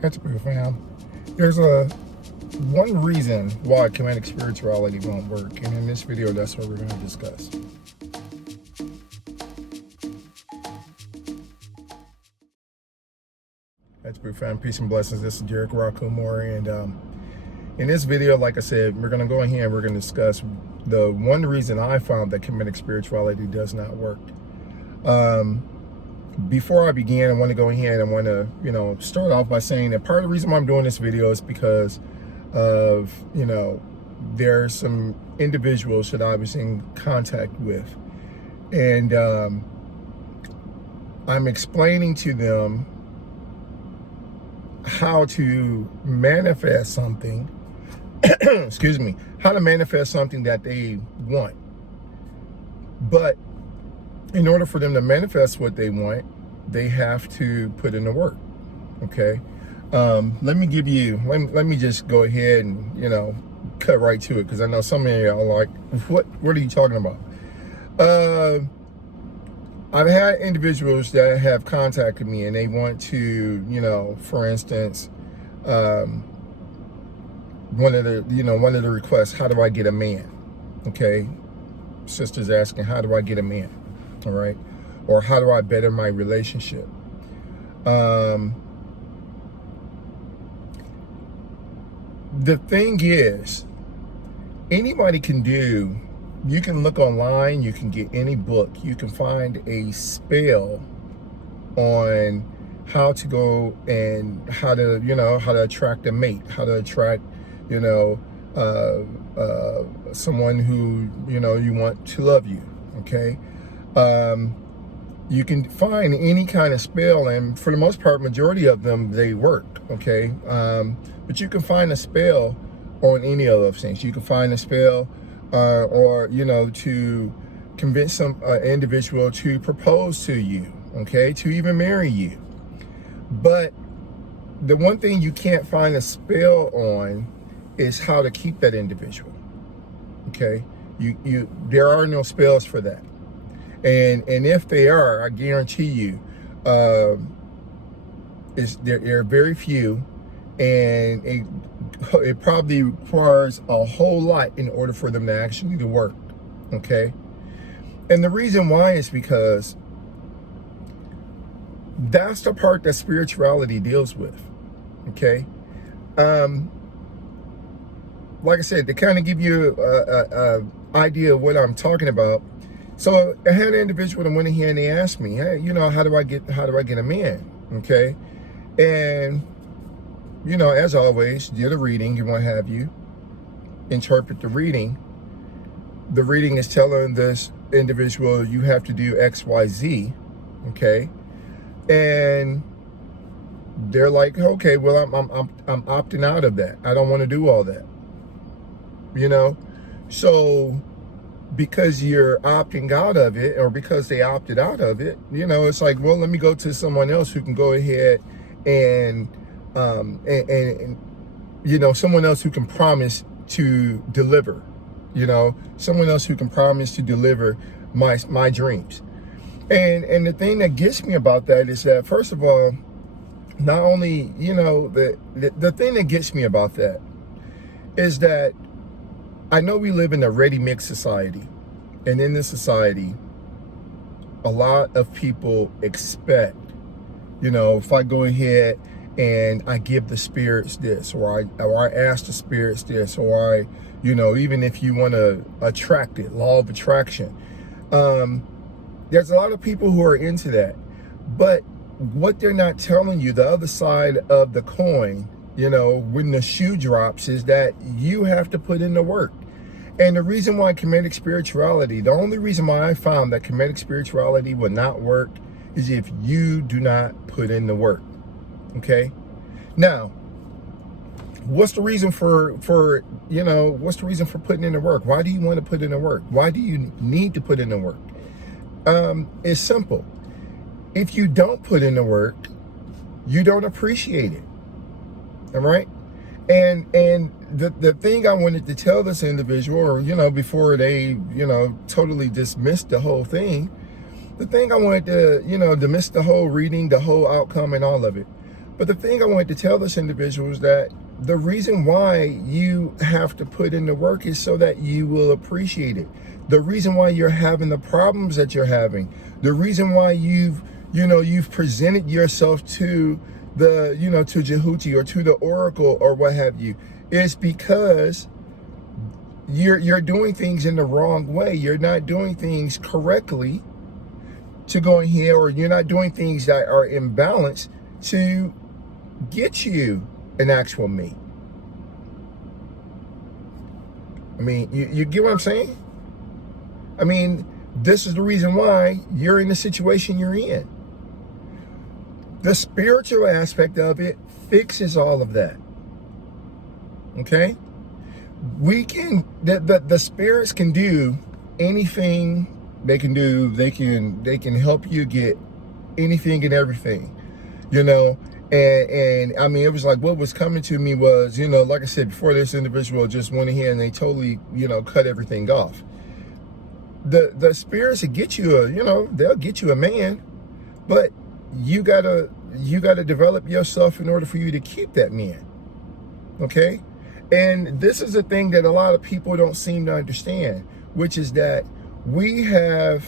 That's pretty fam. There's one reason why Kemetic Spirituality won't work, and in this video, that's what we're going to discuss. That's pretty fam. Peace and blessings. This is Derric, RauKhu, and in this video, like I said, we're going to go in here and we're going to discuss the one reason I found that Kemetic Spirituality does not work. Before I begin, I want to go in here and I want to, start off by saying that part of the reason why I'm doing this video is because of, there are some individuals that I was in contact with, and I'm explaining to them how to manifest something, excuse me, how to manifest something that they want. But in order for them to manifest what they want, they have to put in the work, okay? Let me just go ahead and, cut right to it, because I know some of you are like, what are you talking about? I've had individuals that have contacted me and they want to, for instance, one of the requests, how do I get a man? Okay, sister's asking, how do I get a man? All right, or how do I better my relationship? The thing is, anybody can do. You can look online, you can get any book, you can find a spell on how to go and how to attract a mate, how to attract, someone who, you want to love you, okay? You can find any kind of spell, and for the most part, majority of them, they work, okay? But you can find a spell on any of those things. You can find a spell or to convince some individual to propose to you, okay, to even marry you. But the one thing you can't find a spell on is how to keep that individual, okay? There are no spells for that. And if they are, I guarantee you, there are very few, and it probably requires a whole lot in order for them to actually work, okay? And the reason why is because that's the part that spirituality deals with, okay? Like I said, to kind of give you a idea of what I'm talking about. So I had an individual that went in here and they asked me, hey, how do I get a man? Okay. And, as always, do the reading and what have you, interpret the reading. The reading is telling this individual, you have to do X, Y, Z. Okay. And they're like, okay, well, I'm opting out of that. I don't want to do all that. So because you're opting out of it, or because they opted out of it, it's like, well, let me go to someone else who can go ahead and someone else who can promise to deliver, someone else who can promise to deliver my dreams. And the thing that gets me about that is that, first of all, not only, the thing that gets me about that is that I know we live in a ready-mix society, and in this society, a lot of people expect, if I go ahead and I give the spirits this, or I ask the spirits this, or even if you want to attract it, law of attraction, there's a lot of people who are into that. But what they're not telling you, the other side of the coin, when the shoe drops, is that you have to put in the work. And the reason why Kemetic Spirituality, the only reason why I found that Kemetic Spirituality would not work is if you do not put in the work, okay? Now, what's the reason for putting in the work? Why do you want to put in the work? Why do you need to put in the work? It's simple. If you don't put in the work, you don't appreciate it. All right? And the thing I wanted to tell this individual, or, before they, totally dismissed the whole thing, the thing I wanted to, dismiss the whole reading, the whole outcome and all of it, But the thing I wanted to tell this individual is that the reason why you have to put in the work is so that you will appreciate it. The reason why you're having the problems that you're having, the reason why you've presented yourself to the, to Jehuti or to the oracle or what have you, is because you're doing things in the wrong way. You're not doing things correctly to go in here, or you're not doing things that are in balance to get you an actual mate. I mean, you get what I'm saying? I mean, this is the reason why you're in the situation you're in. The spiritual aspect of it fixes all of that. Okay? We can, the spirits can do anything they can do. They can help you get anything and everything, and I mean, it was like, what was coming to me was, like I said before, this individual just went in here and they totally, cut everything off. The spirits will get you they'll get you a man, but you gotta develop yourself in order for you to keep that man. Okay? And this is a thing that a lot of people don't seem to understand, which is that we have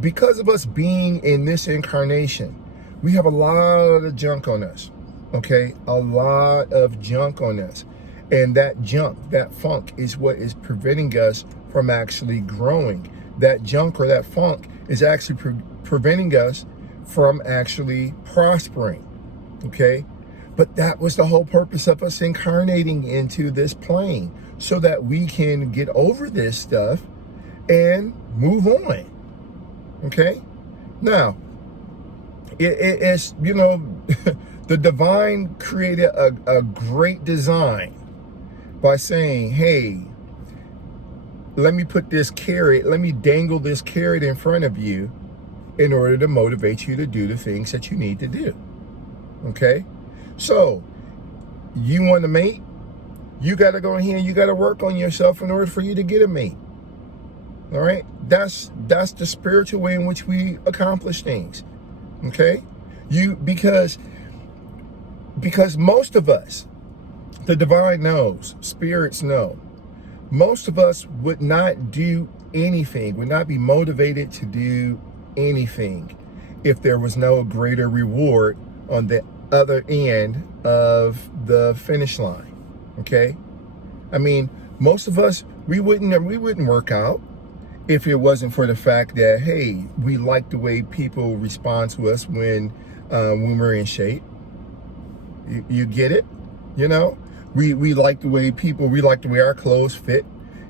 because of us being in this incarnation, we have a lot of junk on us. Okay? A lot of junk on us. And that junk, that funk, is what is preventing us from actually growing. That junk or that funk is actually preventing us from actually prospering. Okay? But that was the whole purpose of us incarnating into this plane, so that we can get over this stuff and move on. Okay? Now, it's, the divine created a great design by saying, hey, let me put this carrot, let me dangle this carrot in front of you in order to motivate you to do the things that you need to do. Okay? So, you want a mate? You got to go in here and you got to work on yourself in order for you to get a mate. All right? That's the spiritual way in which we accomplish things. Okay? Because most of us, the divine knows, spirits know, most of us would not do anything, would not be motivated to do anything if there was no greater reward on the other end of the finish line. Okay? I mean, most of us, we wouldn't work out if it wasn't for the fact that, hey, we like the way people respond to us when we're in shape. You get it? We like the way we like the way our clothes fit,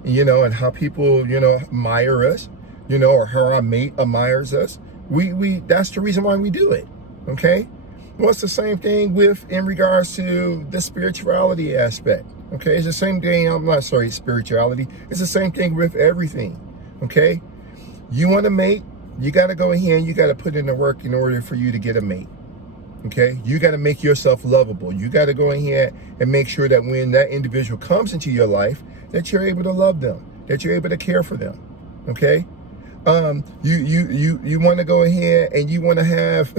and how people, admire us, or how our mate admires us. That's the reason why we do it. Okay? Well, it's the same thing in regards to the spirituality aspect. Okay? It's the same thing, spirituality. It's the same thing with everything. Okay? You want a mate, you got to go in here and you got to put in the work in order for you to get a mate. Okay? You got to make yourself lovable. You got to go in here and make sure that when that individual comes into your life, that you're able to love them, that you're able to care for them. Okay? You want to go in here and you want to have,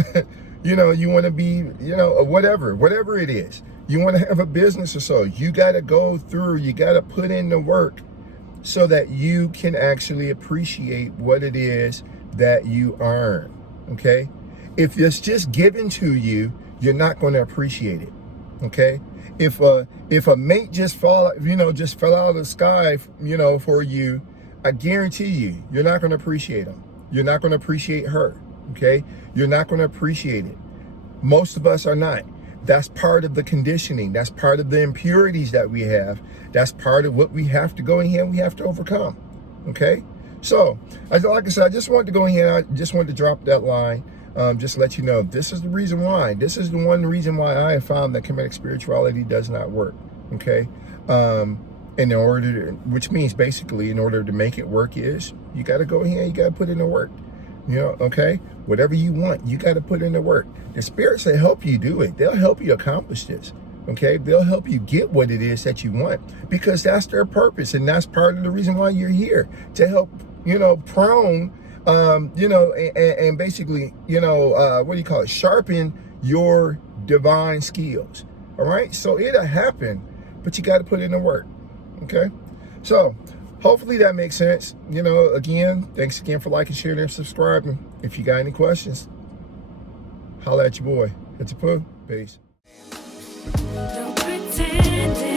you want to be, whatever it is. You want to have a business or so. You got to go through, you got to put in the work so that you can actually appreciate what it is that you earn. Okay? If it's just given to you, you're not going to appreciate it. Okay? If a mate just fell out of the sky, for you, I guarantee you're not going to appreciate him. You're not going to appreciate her. Okay? You're not going to appreciate it. Most of us are not. That's part of the conditioning. That's part of the impurities that we have. That's part of what we have to go in here and we have to overcome. Okay? So, like I said, I just wanted to go in here and I just wanted to drop that line. Just to let you know, this is the reason why. This is the one reason why I have found that Kemetic spirituality does not work. Okay? Which means basically in order to make it work is you got to go in here and you got to put in the work. Okay? Whatever you want, you got to put in the work. The spirits will help you do it. They'll help you accomplish this. Okay? They'll help you get what it is that you want, because that's their purpose. And that's part of the reason why you're here, to help, prone You know, and basically, you know, what do you call it? Sharpen your divine skills. All right. So it'll happen, but you got to put in the work. Okay. So hopefully that makes sense. You know, again, thanks again for liking, sharing, and subscribing. If you got any questions, holla at your boy. It's a poo. Peace. No pretending.